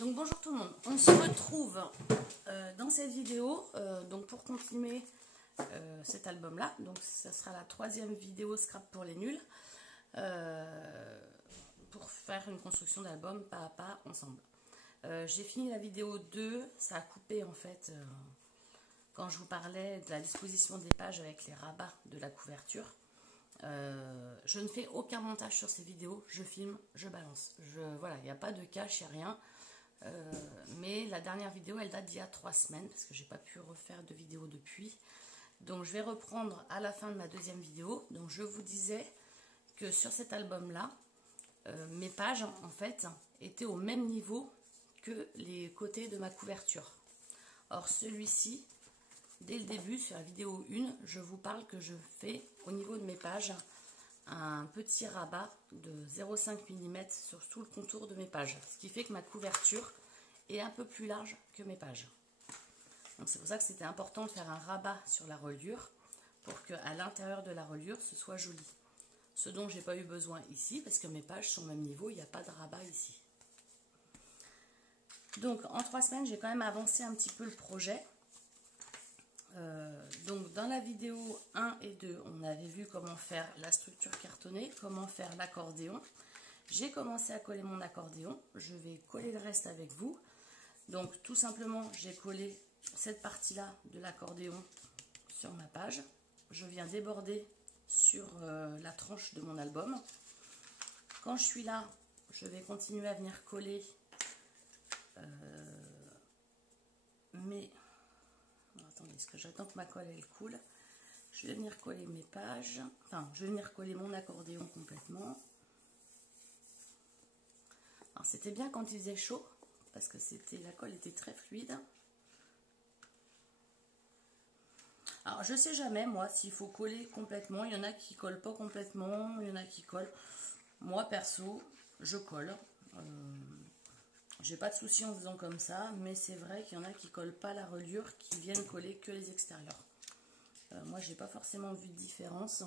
Donc bonjour tout le monde, on se retrouve dans cette vidéo donc pour continuer cet album là. Donc ça sera la troisième vidéo scrap pour les nuls pour faire une construction d'album pas à pas ensemble. J'ai fini la vidéo 2, ça a coupé en fait quand je vous parlais de la disposition des pages avec les rabats de la couverture. Je ne fais aucun montage sur ces vidéos, je filme, je balance. Voilà, il n'y a pas de cache, il n'y a rien. Mais la dernière vidéo, elle date d'il y a 3 semaines, parce que j'ai pas pu refaire de vidéo depuis. Donc je vais reprendre à la fin de ma deuxième vidéo. Donc je vous disais que sur cet album-là, mes pages, en fait, étaient au même niveau que les côtés de ma couverture. Or celui-ci, dès le début, sur la vidéo 1, je vous parle que je fais au niveau de mes pages un petit rabat de 0,5 mm sur tout le contour de mes pages. Ce qui fait que ma couverture est un peu plus large que mes pages. Donc c'est pour ça que c'était important de faire un rabat sur la reliure pour qu'à l'intérieur de la reliure, ce soit joli. Ce dont j'ai pas eu besoin ici parce que mes pages sont au même niveau, il n'y a pas de rabat ici. Donc en 3 semaines, j'ai quand même avancé un petit peu le projet. Donc dans la vidéo 1 et 2, on avait vu comment faire la structure cartonnée, comment faire l'accordéon. J'ai commencé à coller mon accordéon, je vais coller le reste avec vous. Donc tout simplement, j'ai collé cette partie-là de l'accordéon sur ma page. Je viens déborder sur la tranche de mon album. Quand je suis là, je vais continuer à venir coller mes... Attendez, est-ce que j'attends que ma colle elle coule? Je vais venir coller mes pages, enfin je vais venir coller mon accordéon complètement. Alors c'était bien quand il faisait chaud parce que la colle était très fluide. Alors je sais jamais moi s'il faut coller complètement, il y en a qui collent pas complètement, il y en a qui collent. Moi perso je colle. J'ai pas de souci en faisant comme ça, mais c'est vrai qu'il y en a qui collent pas la reliure, qui viennent coller que les extérieurs. Moi, j'ai pas forcément vu de différence.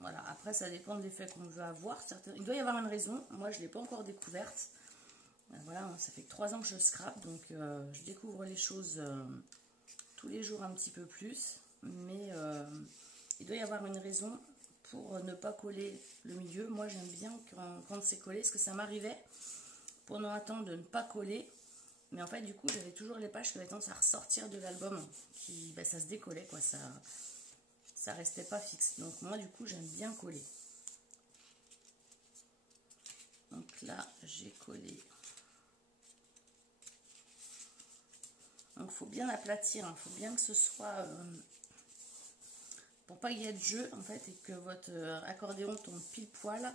Voilà. Après, ça dépend de l'effet qu'on veut avoir. Il doit y avoir une raison. Moi, je l'ai pas encore découverte. Voilà, ça fait que 3 ans que je scrape, donc je découvre les choses tous les jours un petit peu plus. Mais il doit y avoir une raison pour ne pas coller le milieu. Moi j'aime bien quand c'est collé, parce que ça m'arrivait pendant un temps de ne pas coller, mais en fait du coup j'avais toujours les pages qui avaient tendance à ressortir de l'album, ça se décollait quoi, ça restait pas fixe. Donc moi du coup j'aime bien coller. Donc là j'ai collé. Donc il faut bien aplatir, il faut bien que ce soit pour pas qu'il y ait de jeu en fait et que votre accordéon tombe pile poil,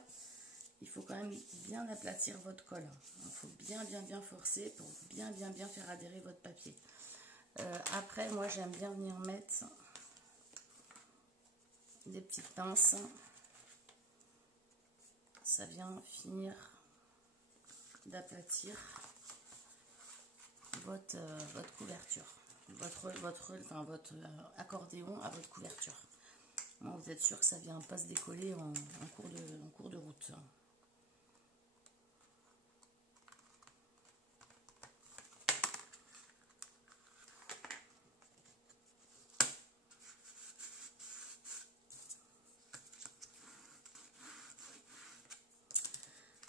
il faut quand même bien aplatir votre colle. Il faut bien forcer pour bien faire adhérer votre papier. Après moi j'aime bien venir mettre des petites pinces. Ça vient finir d'aplatir votre couverture, votre accordéon à votre couverture. Bon, vous êtes sûr que ça ne vient pas se décoller en cours de route.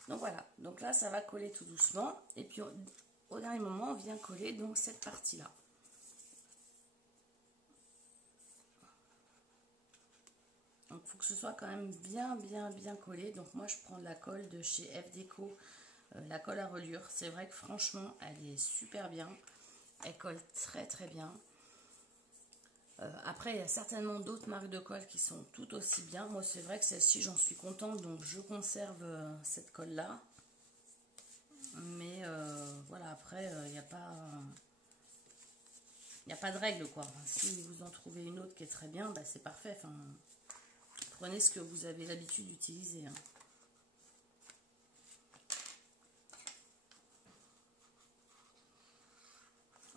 Donc voilà, donc là ça va coller tout doucement. Et puis au dernier moment, on vient coller donc cette partie-là. Donc il faut que ce soit quand même bien collé. Donc moi je prends de la colle de chez FDeco, la colle à reliure. C'est vrai que franchement elle est super bien, elle colle très bien. Après il y a certainement d'autres marques de colle qui sont tout aussi bien. Moi c'est vrai que celle-ci j'en suis contente, donc je conserve cette colle là. Mais voilà, après il n'y a pas de règle quoi. Si vous en trouvez une autre qui est très bien, bah, c'est parfait. Enfin, prenez ce que vous avez l'habitude d'utiliser. Hein.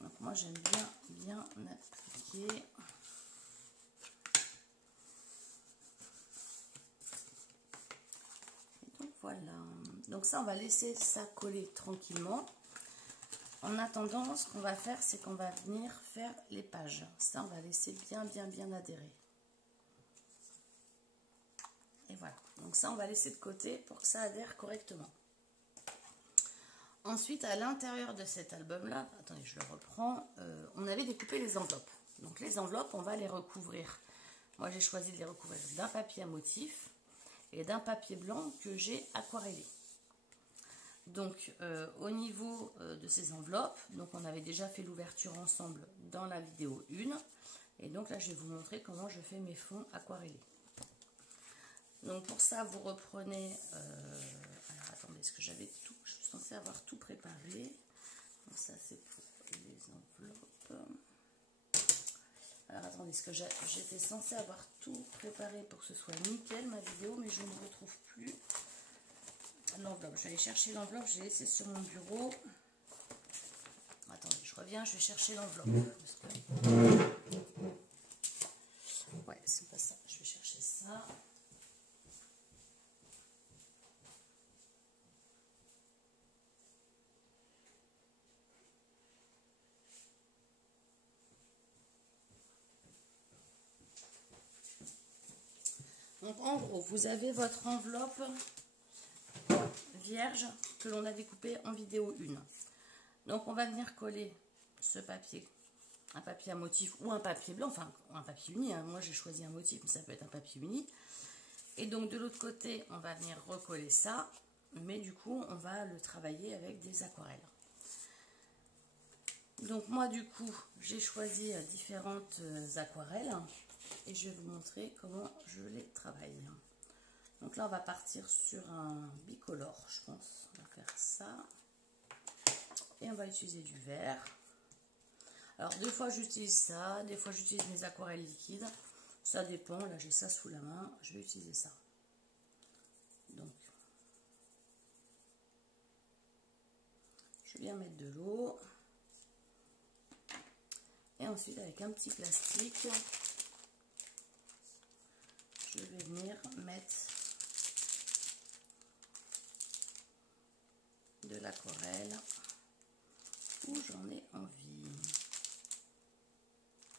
Donc moi j'aime bien appliquer. Et donc voilà. Donc ça, on va laisser ça coller tranquillement. En attendant, ce qu'on va faire, c'est qu'on va venir faire les pages. Ça, on va laisser bien adhérer. Et voilà. Donc ça, on va laisser de côté pour que ça adhère correctement. Ensuite, à l'intérieur de cet album-là, attendez, je le reprends, on avait découpé les enveloppes. Donc les enveloppes, on va les recouvrir. Moi, j'ai choisi de les recouvrir d'un papier à motif et d'un papier blanc que j'ai aquarellé. Donc, au niveau de ces enveloppes, donc on avait déjà fait l'ouverture ensemble dans la vidéo 1. Et donc là, je vais vous montrer comment je fais mes fonds aquarellés. Donc pour ça, vous reprenez... alors attendez, est-ce que j'avais tout... Je suis censée avoir tout préparé. Donc ça, c'est pour les enveloppes. Alors attendez, est-ce que j'étais censée avoir tout préparé pour que ce soit nickel, ma vidéo, mais je ne retrouve plus l'enveloppe. Je vais aller chercher l'enveloppe, j'ai laissé sur mon bureau. Attendez, je reviens, je vais chercher l'enveloppe. Ouais, c'est pas ça, je vais chercher ça. Donc en gros, vous avez votre enveloppe vierge que l'on a découpée en vidéo 1. Donc on va venir coller ce papier, un papier à motif ou un papier blanc, enfin un papier uni, hein. Moi j'ai choisi un motif, mais ça peut être un papier uni. Et donc de l'autre côté, on va venir recoller ça, mais du coup on va le travailler avec des aquarelles. Donc moi du coup, j'ai choisi différentes aquarelles. Et je vais vous montrer comment je les travaille. Donc là, on va partir sur un bicolore, je pense. On va faire ça. Et on va utiliser du vert. Alors, des fois, j'utilise ça. Des fois, j'utilise mes aquarelles liquides. Ça dépend. Là, j'ai ça sous la main. Je vais utiliser ça. Donc, je viens mettre de l'eau. Et ensuite, avec un petit plastique... je vais venir mettre de l'aquarelle où j'en ai envie.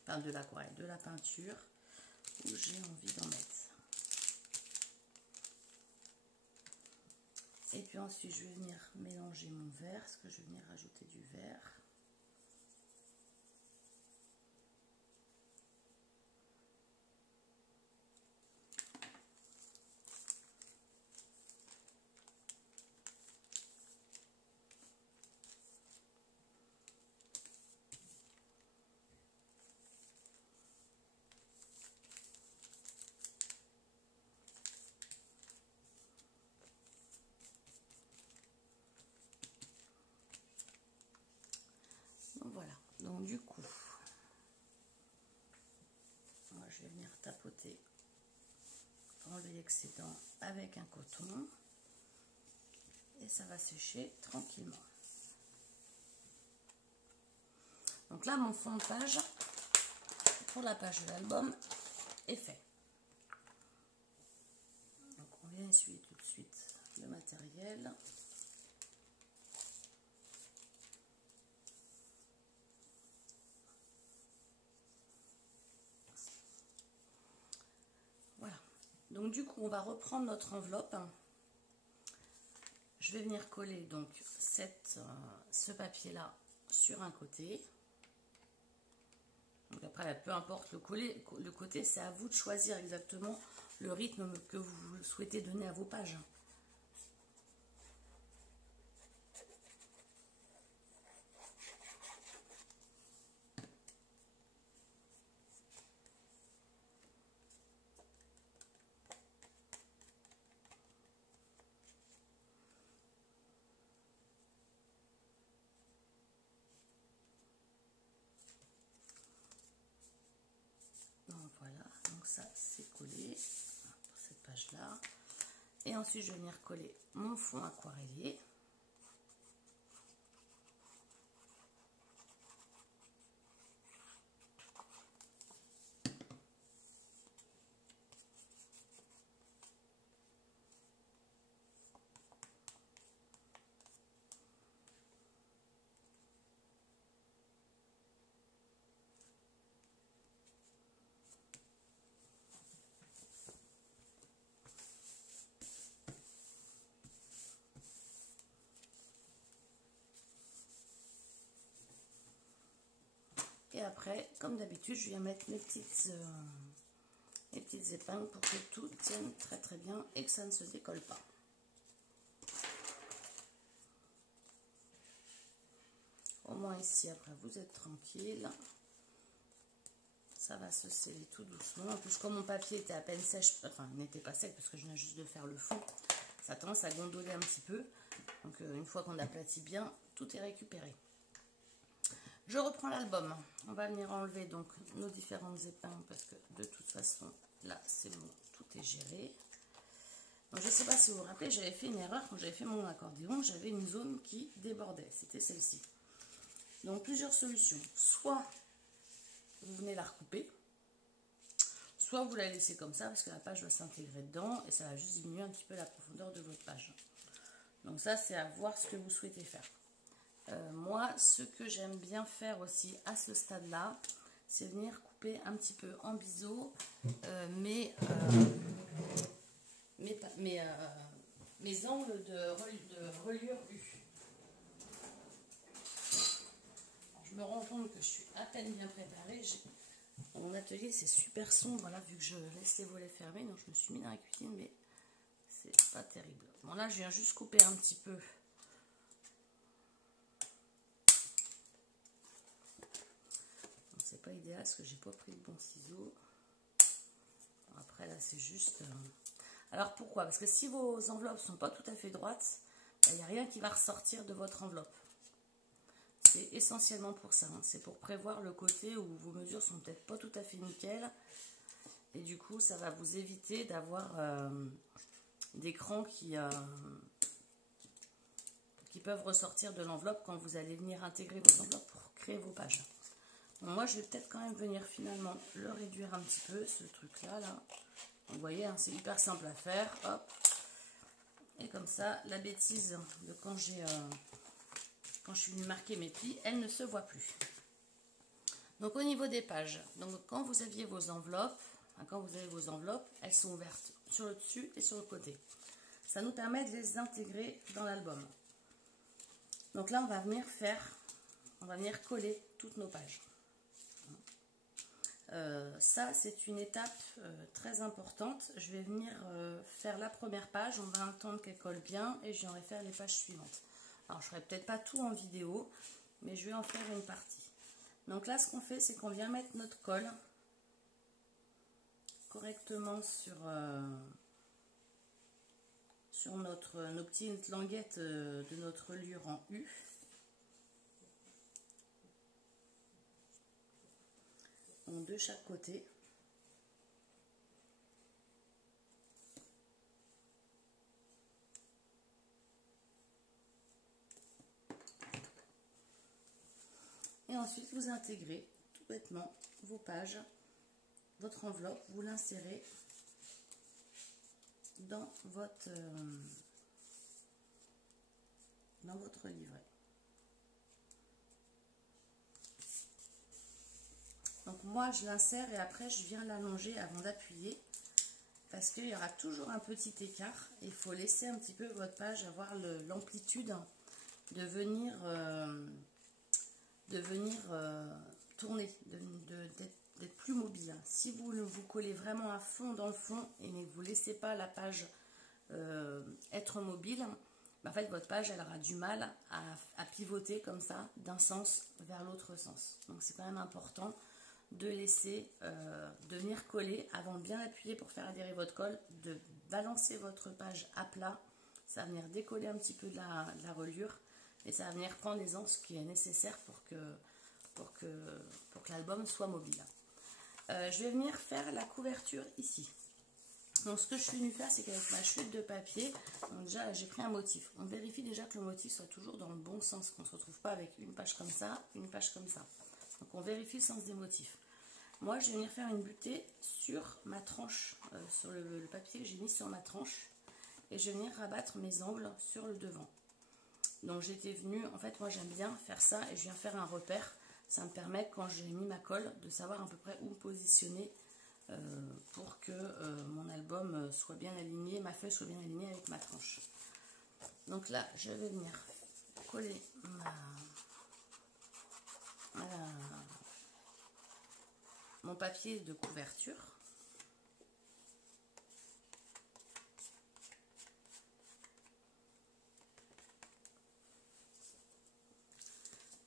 Enfin, de l'aquarelle, de la peinture où j'ai envie d'en mettre. Et puis ensuite, je vais venir mélanger mon vert, parce que je vais venir rajouter du vert. Donc voilà, donc du coup, moi je vais venir tapoter, enlever l'excédent avec un coton et ça va sécher tranquillement. Donc là, mon fond de page pour la page de l'album est fait. Donc on vient essuyer tout de suite le matériel. Voilà. Donc du coup, on va reprendre notre enveloppe. Je vais venir coller donc ce papier-là sur un côté. Donc après, peu importe le côté, c'est à vous de choisir exactement le rythme que vous souhaitez donner à vos pages. Donc voilà, donc ça c'est collé pour cette page-là. Et ensuite, je vais venir coller mon fond aquarellé. après, comme d'habitude, je viens mettre mes petites épingles pour que tout tienne très très bien et que ça ne se décolle pas. Au moins ici, après, vous êtes tranquille. Ça va se sceller tout doucement. En plus, comme mon papier était à peine sèche, enfin, n'était pas sec parce que je viens juste de faire le fond, ça a tendance à gondoler un petit peu. Donc, une fois qu'on aplatit bien, tout est récupéré. Je reprends l'album. On va venir enlever donc nos différentes épingles parce que de toute façon, là, c'est bon, tout est géré. Donc, je ne sais pas si vous vous rappelez, j'avais fait une erreur quand j'avais fait mon accordéon. J'avais une zone qui débordait. C'était celle-ci. Donc, plusieurs solutions. Soit vous venez la recouper, soit vous la laissez comme ça parce que la page va s'intégrer dedans et ça va juste diminuer un petit peu la profondeur de votre page. Donc ça, c'est à voir ce que vous souhaitez faire. Moi, ce que j'aime bien faire aussi à ce stade-là, c'est venir couper un petit peu en biseau mes angles de reliure U. Je me rends compte que je suis à peine bien préparée. Mon atelier, c'est super sombre là, vu que je laisse les volets fermés. Donc je me suis mis dans la cuisine, mais c'est pas terrible. Bon, là, je viens juste couper un petit peu. C'est pas idéal parce que j'ai pas pris le bon ciseau. Après, là, c'est juste... Alors, pourquoi? Parce que si vos enveloppes sont pas tout à fait droites, il n'y a rien qui va ressortir de votre enveloppe. C'est essentiellement pour ça. Hein. C'est pour prévoir le côté où vos mesures sont peut-être pas tout à fait nickel. Et du coup, ça va vous éviter d'avoir des crans qui peuvent ressortir de l'enveloppe quand vous allez venir intégrer vos enveloppes pour créer vos pages. Donc moi, je vais peut-être quand même venir finalement le réduire un petit peu, ce truc-là. Là. Vous voyez, hein, c'est hyper simple à faire. Hop. Et comme ça, la bêtise de quand je suis venue marquer mes plis, elle ne se voit plus. Donc au niveau des pages, donc quand vous aviez vos enveloppes, elles sont ouvertes sur le dessus et sur le côté. Ça nous permet de les intégrer dans l'album. Donc là, on va venir coller toutes nos pages. Ça, c'est une étape très importante. Je vais venir faire la première page, on va attendre qu'elle colle bien et je viendrai faire les pages suivantes. Alors, je ne ferai peut-être pas tout en vidéo, mais je vais en faire une partie. Donc là, ce qu'on fait, c'est qu'on vient mettre notre colle correctement sur nos petites languettes de notre reliure en U. De chaque côté. Et ensuite, vous intégrez tout bêtement vos pages, votre enveloppe, vous l'insérez dans votre livret. Donc moi, je l'insère et après, je viens l'allonger avant d'appuyer parce qu'il y aura toujours un petit écart. Il faut laisser un petit peu votre page avoir l'amplitude de venir tourner, d'être plus mobile. Si vous vous collez vraiment à fond dans le fond et que vous ne laissez pas la page être mobile, en fait votre page elle aura du mal à pivoter comme ça d'un sens vers l'autre sens. Donc c'est quand même important de laisser de venir coller avant de bien appuyer pour faire adhérer votre colle, de balancer votre page à plat. Ça va venir décoller un petit peu de la reliure et ça va venir prendre l'aisance qui est nécessaire pour que l'album soit mobile. Je vais venir faire la couverture ici. Donc ce que je suis venue faire, c'est qu'avec ma chute de papier, donc déjà j'ai pris un motif. On vérifie déjà que le motif soit toujours dans le bon sens, qu'on ne se retrouve pas avec une page comme ça, une page comme ça. Donc on vérifie le sens des motifs. Moi je vais venir faire une butée sur ma tranche, sur le papier que j'ai mis sur ma tranche. Et je vais venir rabattre mes angles sur le devant. Donc j'étais venue, en fait moi j'aime bien faire ça et je viens faire un repère. Ça me permet quand j'ai mis ma colle de savoir à peu près où me positionner pour que mon album soit bien aligné, ma feuille soit bien alignée avec ma tranche. Donc là je vais venir coller mon papier de couverture.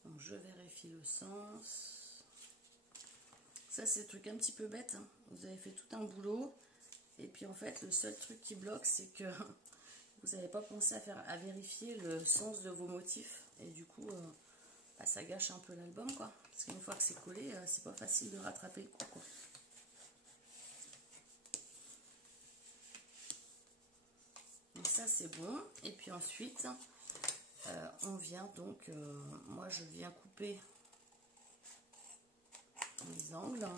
Donc je vérifie le sens. Ça c'est le truc un petit peu bête, hein. Vous avez fait tout un boulot et puis en fait le seul truc qui bloque c'est que vous n'avez pas pensé à vérifier le sens de vos motifs et du coup bah, ça gâche un peu l'album quoi, parce qu'une fois que c'est collé c'est pas facile de rattraper le coup quoi. Donc ça c'est bon, et puis ensuite on vient donc moi je viens couper les angles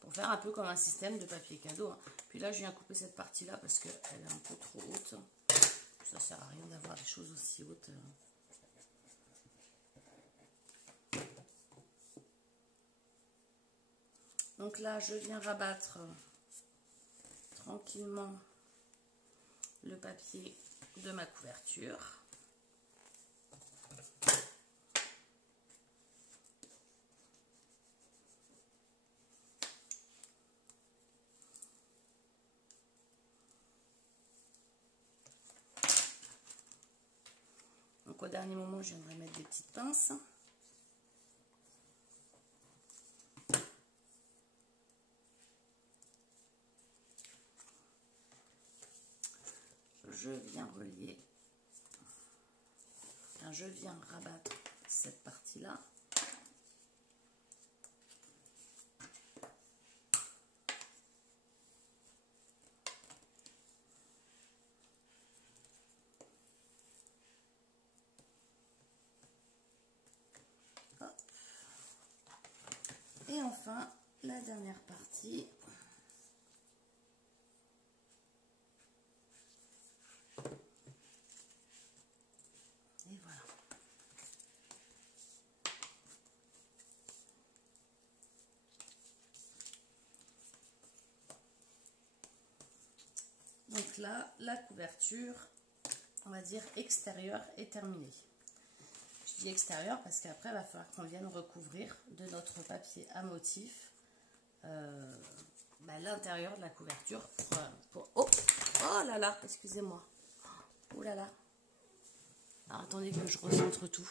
pour faire un peu comme un système de papier cadeau, hein. Puis là je viens couper cette partie là parce qu'elle est un peu trop haute, ça sert à rien d'avoir des choses aussi hautes. Donc là je viens rabattre tranquillement le papier de ma couverture. Donc au dernier moment, je viendrai mettre des petites pinces. Je viens relier, enfin, je viens rabattre cette partie-là. Hop. Et enfin, la dernière partie. Et voilà. Donc là, la couverture, on va dire extérieure, est terminée. Je dis extérieur parce qu'après, il va falloir qu'on vienne recouvrir de notre papier à motif l'intérieur de la couverture Oh là là, excusez-moi. Oh là là. Alors, attendez que je recentre tout.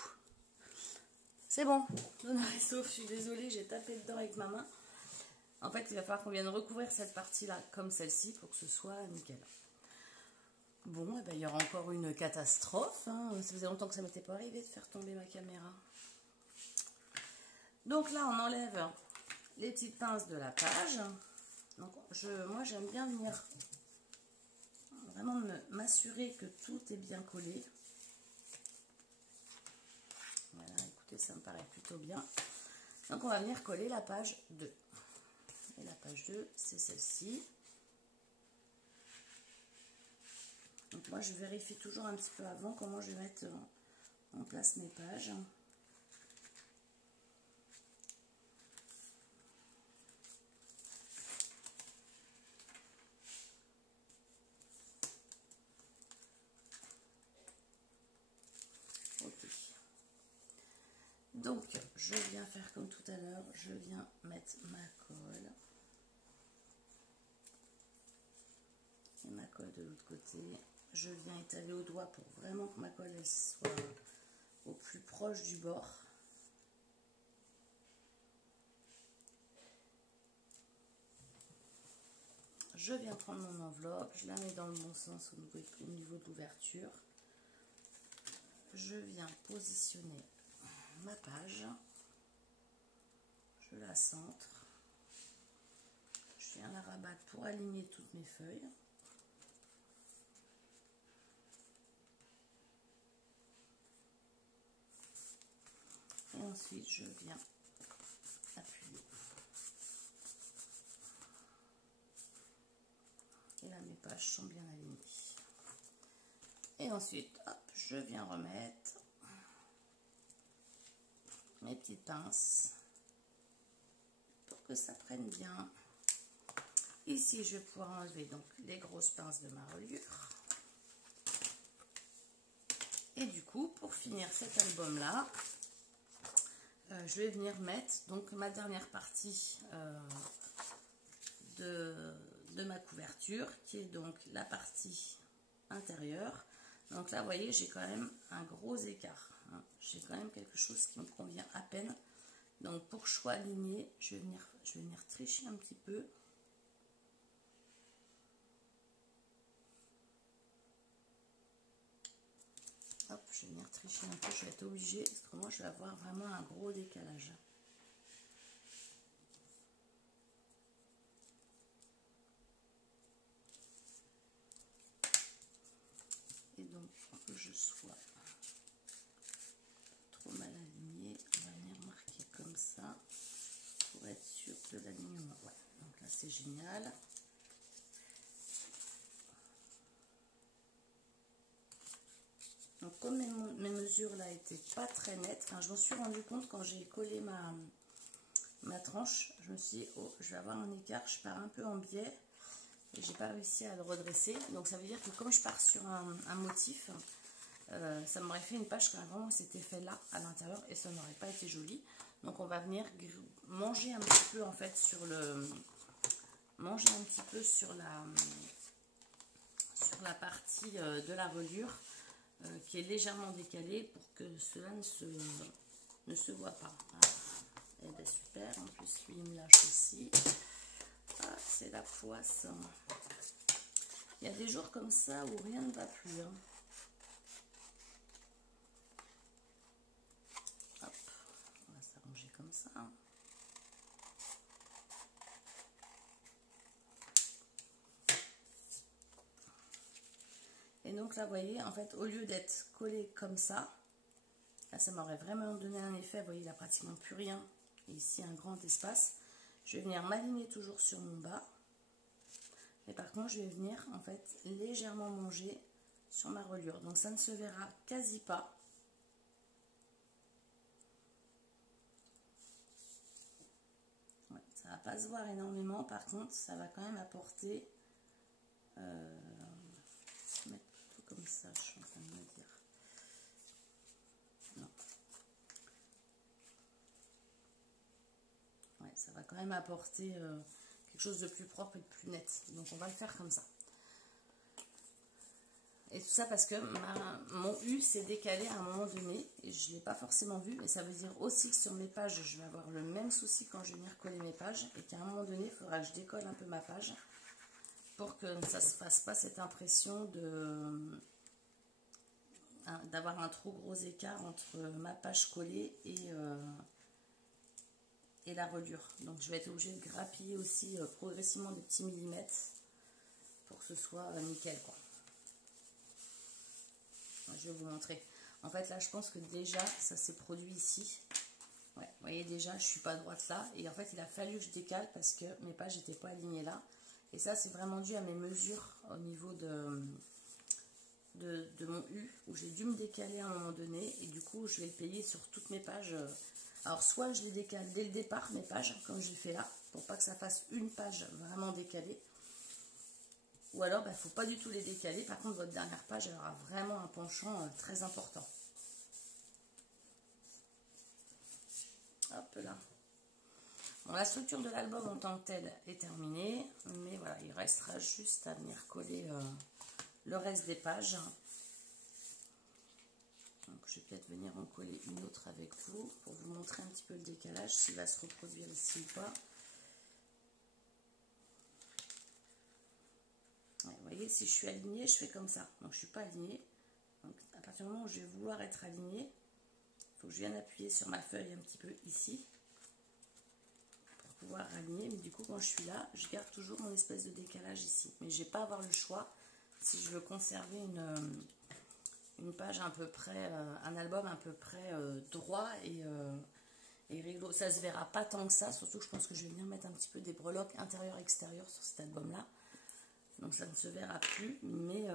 C'est bon, sauf, je suis désolée, j'ai tapé dedans avec ma main. En fait, il va falloir qu'on vienne recouvrir cette partie-là comme celle-ci pour que ce soit nickel. Bon, il y aura encore une catastrophe, hein. Ça faisait longtemps que ça ne m'était pas arrivé de faire tomber ma caméra. Donc là, on enlève les petites pinces de la page. Donc, moi, j'aime bien venir vraiment m'assurer que tout est bien collé. Voilà, écoutez, ça me paraît plutôt bien. Donc, on va venir coller la page 2. Et la page 2, c'est celle-ci. Donc, moi, je vérifie toujours un petit peu avant comment je vais mettre en place mes pages. Ok. Donc, je viens faire comme tout à l'heure. Je viens mettre ma colle. Et ma colle de l'autre côté. Je viens étaler au doigt pour vraiment que ma colle elle soit au plus proche du bord. Je viens prendre mon enveloppe, je la mets dans le bon sens au niveau de l'ouverture. Je viens positionner ma page. Je la centre. Je viens la rabattre pour aligner toutes mes feuilles. Et ensuite, je viens appuyer. Et là, mes pages sont bien alignées. Et ensuite, hop, je viens remettre mes petites pinces pour que ça prenne bien. Ici, je vais pouvoir enlever donc les grosses pinces de ma reliure. Et du coup, pour finir cet album-là, je vais venir mettre donc ma dernière partie de ma couverture, qui est donc la partie intérieure. Donc là, vous voyez, j'ai quand même un gros écart, hein. J'ai quand même quelque chose qui me convient à peine. Donc pour que je sois alignée, je vais venir tricher un petit peu. Hop, je vais venir tricher un peu, je vais être obligée, autrement je vais avoir vraiment un gros décalage. Et donc, pour que je sois trop mal alignée, on va venir marquer comme ça, pour être sûr de l'alignement. Ouais, donc là c'est génial. Donc comme mes mesures là étaient pas très nettes, enfin, je m'en suis rendu compte quand j'ai collé ma tranche, je me suis dit, oh, je vais avoir un écart, je pars un peu en biais et j'ai pas réussi à le redresser. Donc ça veut dire que comme je pars sur un motif, ça m'aurait fait une page quand vraiment cet effet là à l'intérieur et ça n'aurait pas été joli. Donc on va venir manger un petit peu en fait sur la partie de la reliure qui est légèrement décalée pour que cela ne se voit pas. Et bien super, en plus lui il me lâche aussi. Ah, c'est la poisse. Il y a des jours comme ça où rien ne va plus, hein. Hop, on va s'arranger comme ça, hein. Et donc là, vous voyez, en fait, au lieu d'être collé comme ça, là, ça m'aurait vraiment donné un effet. Vous voyez, il n'y a pratiquement plus rien. Et ici, un grand espace. Je vais venir m'aligner toujours sur mon bas. Mais par contre, je vais venir, en fait, légèrement manger sur ma reliure. Donc, ça ne se verra quasi pas. Ouais, ça ne va pas se voir énormément. Par contre, ça va quand même apporter... comme ça, je suis en train de me dire. Non. Ouais, ça va quand même apporter quelque chose de plus propre et de plus net. Donc on va le faire comme ça. Et tout ça parce que mon U s'est décalé à un moment donné et je ne l'ai pas forcément vu. Mais ça veut dire aussi que sur mes pages, je vais avoir le même souci quand je vais venir coller mes pages. Et qu'à un moment donné, il faudra que je décolle un peu ma page pour que ça ne se fasse pas cette impression d'avoir un trop gros écart entre ma page collée et la reliure. Donc je vais être obligée de grappiller aussi progressivement des petits millimètres pour que ce soit nickel, quoi. Je vais vous montrer. En fait là je pense que déjà ça s'est produit ici. Ouais, vous voyez déjà je suis pas droite là et en fait il a fallu que je décale parce que mes pages n'étaient pas alignées là. Et ça c'est vraiment dû à mes mesures au niveau de mon U, où j'ai dû me décaler à un moment donné, et du coup je vais le payer sur toutes mes pages. Alors soit je les décale dès le départ, mes pages, comme je l'ai fait là, pour pas que ça fasse une page vraiment décalée, ou alors il ne faut pas du tout les décaler. Par contre votre dernière page elle aura vraiment un penchant très important. Hop là. Bon, la structure de l'album en tant que telle est terminée, mais voilà, il restera juste à venir coller le reste des pages. Donc je vais peut-être venir en coller une autre avec vous pour vous montrer un petit peu le décalage, s'il va se reproduire ici ou pas. Ouais, vous voyez, si je suis alignée, je fais comme ça. Donc je ne suis pas alignée. Donc à partir du moment où je vais vouloir être alignée, il faut que je vienne appuyer sur ma feuille un petit peu ici pour pouvoir aligner. Mais du coup, quand je suis là, je garde toujours mon espèce de décalage ici. Mais je ne vais pas avoir le choix si je veux conserver une page à peu près, un album à peu près droit et rigolo. Ça se verra pas tant que ça, surtout que je pense que je vais venir mettre un petit peu des breloques intérieur-extérieur sur cet album là, donc ça ne se verra plus, mais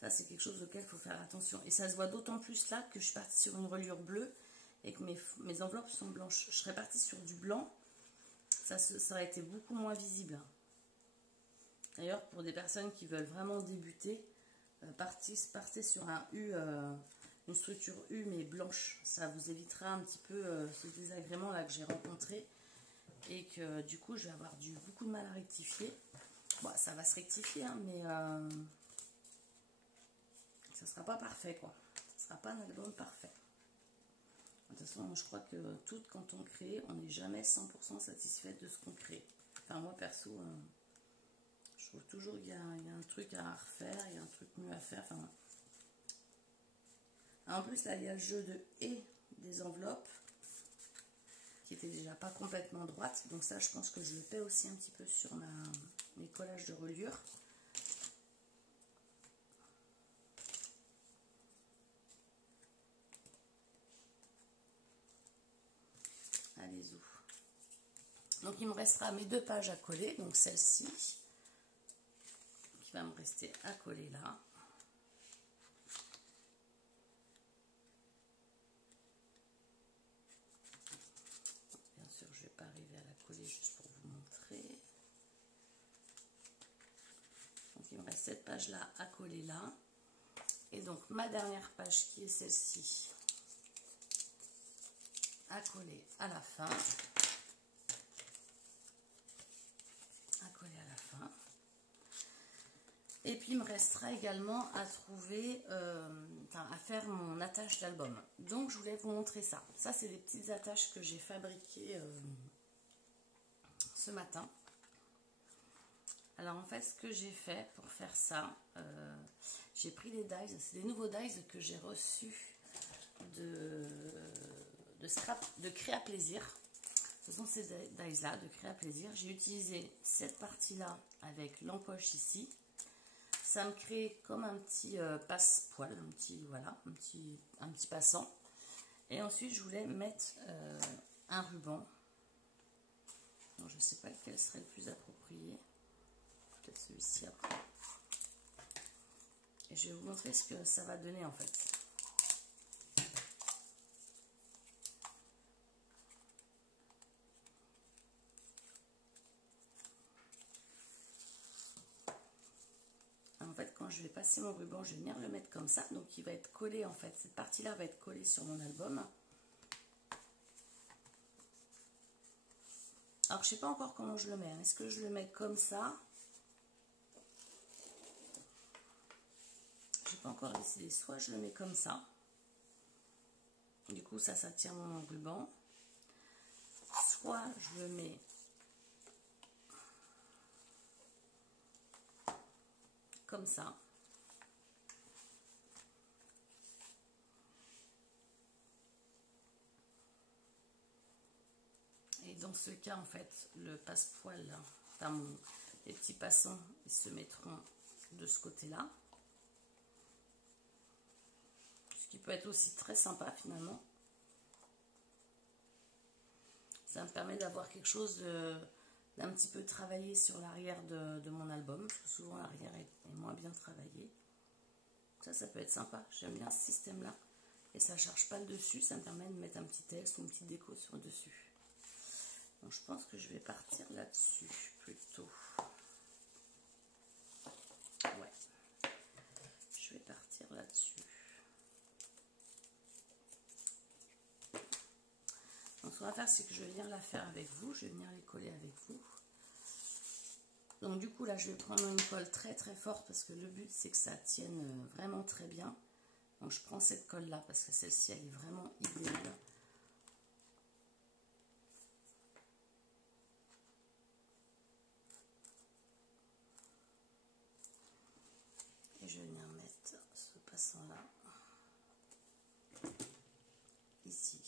ça c'est quelque chose auquel il faut faire attention. Et ça se voit d'autant plus là que je suis partie sur une reliure bleue et que mes enveloppes sont blanches. Je serais partie sur du blanc, ça aurait été beaucoup moins visible. D'ailleurs, pour des personnes qui veulent vraiment débuter, partez sur un U une structure U mais blanche. Ça vous évitera un petit peu ce désagrément là que j'ai rencontré et que du coup je vais avoir beaucoup de mal à rectifier. Bon, ça va se rectifier, hein, mais ça sera pas parfait, quoi. Ça sera pas un album parfait. De toute façon, je crois que quand on crée, on n'est jamais 100% satisfait de ce qu'on crée. Enfin, moi perso, je trouve toujours qu'il y a un truc à refaire, il y a un truc mieux à faire. Enfin, en plus, là, il y a le jeu de et des enveloppes qui était déjà pas complètement droite. Donc ça, je pense que je le paie aussi un petit peu sur mes collages de reliure. Allez-y. Donc il me restera mes 2 pages à coller. Donc celle-ci qui va me rester à coller là. Bien sûr, je ne vais pas arriver à la coller juste pour vous montrer. Donc il me reste cette page-là à coller là. Et donc ma dernière page qui est celle-ci à coller à la fin. À coller à la fin. Et puis il me restera également à trouver, à faire mon attache d'album. Donc je voulais vous montrer ça. Ça c'est des petites attaches que j'ai fabriquées ce matin. Alors en fait ce que j'ai fait pour faire ça, j'ai pris des dies, c'est des nouveaux dies que j'ai reçus de Créa Plaisir. Ce sont ces dies là de Créa Plaisir. J'ai utilisé cette partie là avec l'encoche ici. Ça me crée comme un petit passe-poil, un petit passant. Et ensuite je voulais mettre un ruban. Donc, je ne sais pas lequel serait le plus approprié. Peut-être celui-ci après. Et je vais vous montrer ce que ça va donner en fait. En fait, quand je vais passer mon ruban, je vais venir le mettre comme ça. Donc, il va être collé en fait. Cette partie-là va être collée sur mon album. Alors, je ne sais pas encore comment je le mets. Est-ce que je le mets comme ça? Je n'ai pas encore décidé. Soit je le mets comme ça. Du coup, ça tient mon ruban. Soit je le mets comme ça. Et dans ce cas, en fait, le passe-poil, les petits passants, ils se mettront de ce côté-là. Ce qui peut être aussi très sympa finalement. Ça me permet d'avoir quelque chose d'un petit peu travaillé sur l'arrière de mon album. Parce que souvent l'arrière est moins bien travaillé. Ça peut être sympa. J'aime bien ce système-là. Et ça ne charge pas le dessus. Ça me permet de mettre un petit texte ou une petite déco sur le dessus. Donc je pense que je vais partir là-dessus plutôt. Ouais. Je vais partir là-dessus. Donc ce qu'on va faire, c'est que je vais venir la faire avec vous. Je vais venir les coller avec vous. Donc du coup là, je vais prendre une colle très très forte parce que le but c'est que ça tienne vraiment très bien. Donc je prends cette colle là parce que celle-ci elle est vraiment idéale. Et je vais venir mettre ce passant là ici.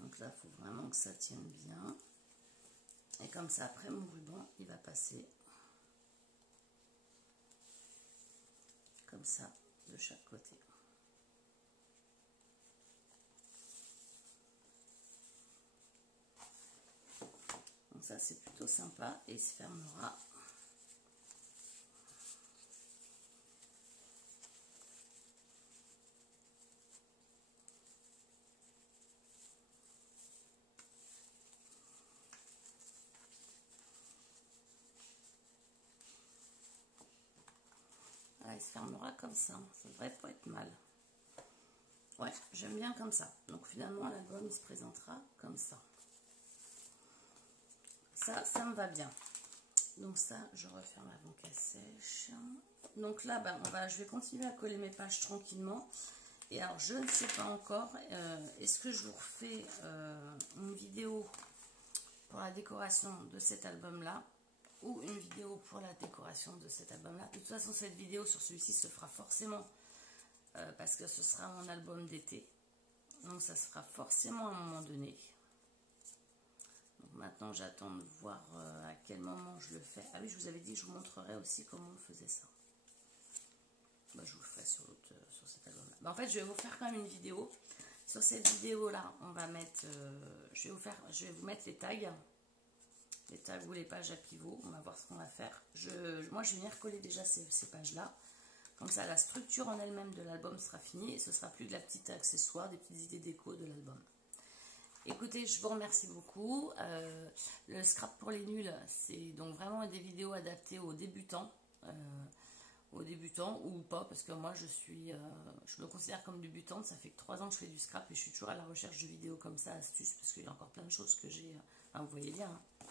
Donc là, il faut vraiment que ça tienne bien. Et comme ça, après mon ruban, il va passer comme ça de chaque côté. Donc ça, c'est plutôt sympa et il se fermera. il se fermera comme ça. Ça devrait pas être mal. Ouais, j'aime bien comme ça. Donc finalement, l'album, il se présentera comme ça. Ça me va bien. Donc ça, je referme avant qu'elle sèche. Donc là, je vais continuer à coller mes pages tranquillement. Et alors, je ne sais pas encore, est-ce que je vous refais une vidéo pour la décoration de cet album-là ou une vidéo pour la décoration de cet album-là. De toute façon, cette vidéo sur celui-ci se fera forcément parce que ce sera mon album d'été. Donc, ça se fera forcément à un moment donné. Donc, maintenant, j'attends de voir à quel moment je le fais. Ah oui, je vous avais dit que je vous montrerai aussi comment on faisait ça. Je vous le ferai sur cet album-là. En fait, je vais vous faire quand même une vidéo. Sur cette vidéo-là, on va mettre... je vais vous mettre les tags ou les pages à pivot. On va voir ce qu'on va faire. Moi, je vais venir coller déjà ces pages-là. Comme ça, la structure en elle-même de l'album sera finie. Et ce sera plus de la petite accessoire, des petites idées déco de l'album. Écoutez, je vous remercie beaucoup. Le scrap pour les nuls, c'est donc vraiment des vidéos adaptées aux débutants. Ou pas, parce que moi je me considère comme débutante. Ça fait que 3 ans que je fais du scrap et je suis toujours à la recherche de vidéos comme ça, astuces, parce qu'il y a encore plein de choses que j'ai, vous voyez bien, hein,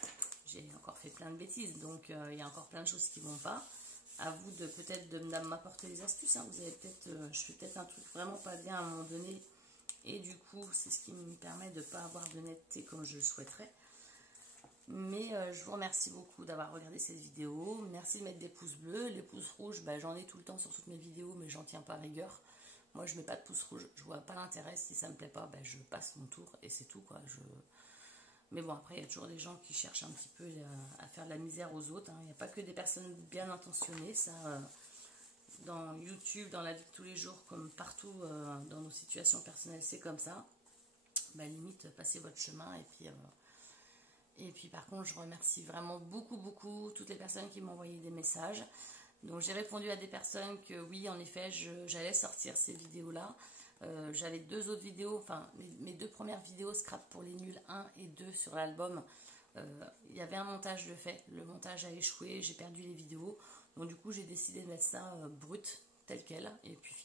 j'ai encore fait plein de bêtises, donc il y a encore plein de choses qui vont pas. À vous de peut-être de m'apporter des astuces, hein. Vous avez peut-être, je fais peut-être un truc vraiment pas bien à un moment donné, et du coup c'est ce qui me permet de ne pas avoir de netteté comme je le souhaiterais. Mais je vous remercie beaucoup d'avoir regardé cette vidéo. Merci de mettre des pouces bleus. Les pouces rouges, j'en ai tout le temps sur toutes mes vidéos, mais j'en tiens pas rigueur. Moi, je mets pas de pouces rouges. Je vois pas l'intérêt. Si ça me plaît pas, je passe mon tour et c'est tout, quoi. Mais bon, après, il y a toujours des gens qui cherchent un petit peu à faire de la misère aux autres, hein. Il n'y a pas que des personnes bien intentionnées. Ça, dans YouTube, dans la vie de tous les jours, comme partout dans nos situations personnelles, c'est comme ça. Limite, passez votre chemin et puis par contre, je remercie vraiment beaucoup toutes les personnes qui m'ont envoyé des messages. Donc j'ai répondu à des personnes que oui, en effet, j'allais sortir ces vidéos-là. J'avais 2 autres vidéos, enfin mes 2 premières vidéos scrap pour les nuls 1 et 2 sur l'album. Il y avait un montage de fait. Le montage a échoué, j'ai perdu les vidéos. Donc du coup, j'ai décidé de mettre ça brut, tel quel. Et puis